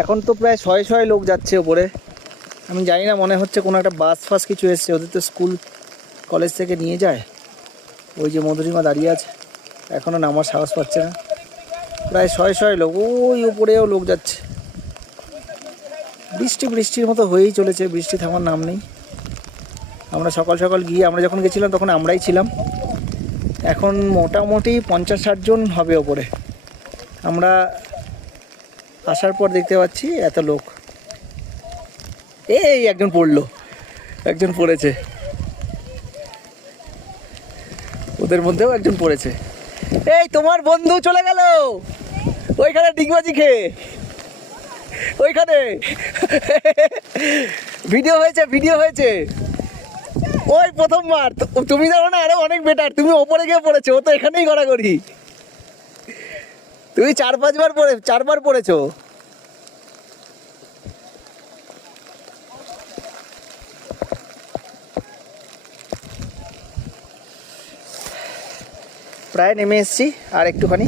এখন তো প্রায় শয়ে শয়ে লোক যাচ্ছে ওপরে। আমি জানি না, মনে হচ্ছে কোনো একটা বাস ফাস কিছু এসছে, ওদের তো স্কুল কলেজ থেকে নিয়ে যায়। ওই যে মধুরিমা দাঁড়িয়ে আছে, এখনও নামার সাহস পাচ্ছে না। প্রায় শয়ে শয়ে লোক, ওই উপরেও লোক যাচ্ছে। বৃষ্টির মতো হয়েই চলেছে, বৃষ্টি থামার নাম নেই। আমরা সকাল সকাল গিয়ে, আমরা যখন গেছিলাম তখন আমরাই ছিলাম। এখন মোটামুটি 50-60 জন হবে ওপরে। আমরা আসার পর দেখতে পাচ্ছি এত লোক। এই একজন পড়লো, একজন পড়েছে, ওদের মধ্যেও একজন পড়েছে। এই তোমার বন্ধু চলে গেল ওইখানে ডিগবাজি খেয়ে, ওইখানে ভিডিও হয়েছে। ওই প্রথমবার তুমি জানো না, আরো অনেক বেটার, তুমি ওপরে গিয়ে পড়েছো, ও তো এখানেই গড়াগড়ি। তুমি 4-5 বার পড়েছো। প্রায় নেমে এসেছি, আর একটুখানি।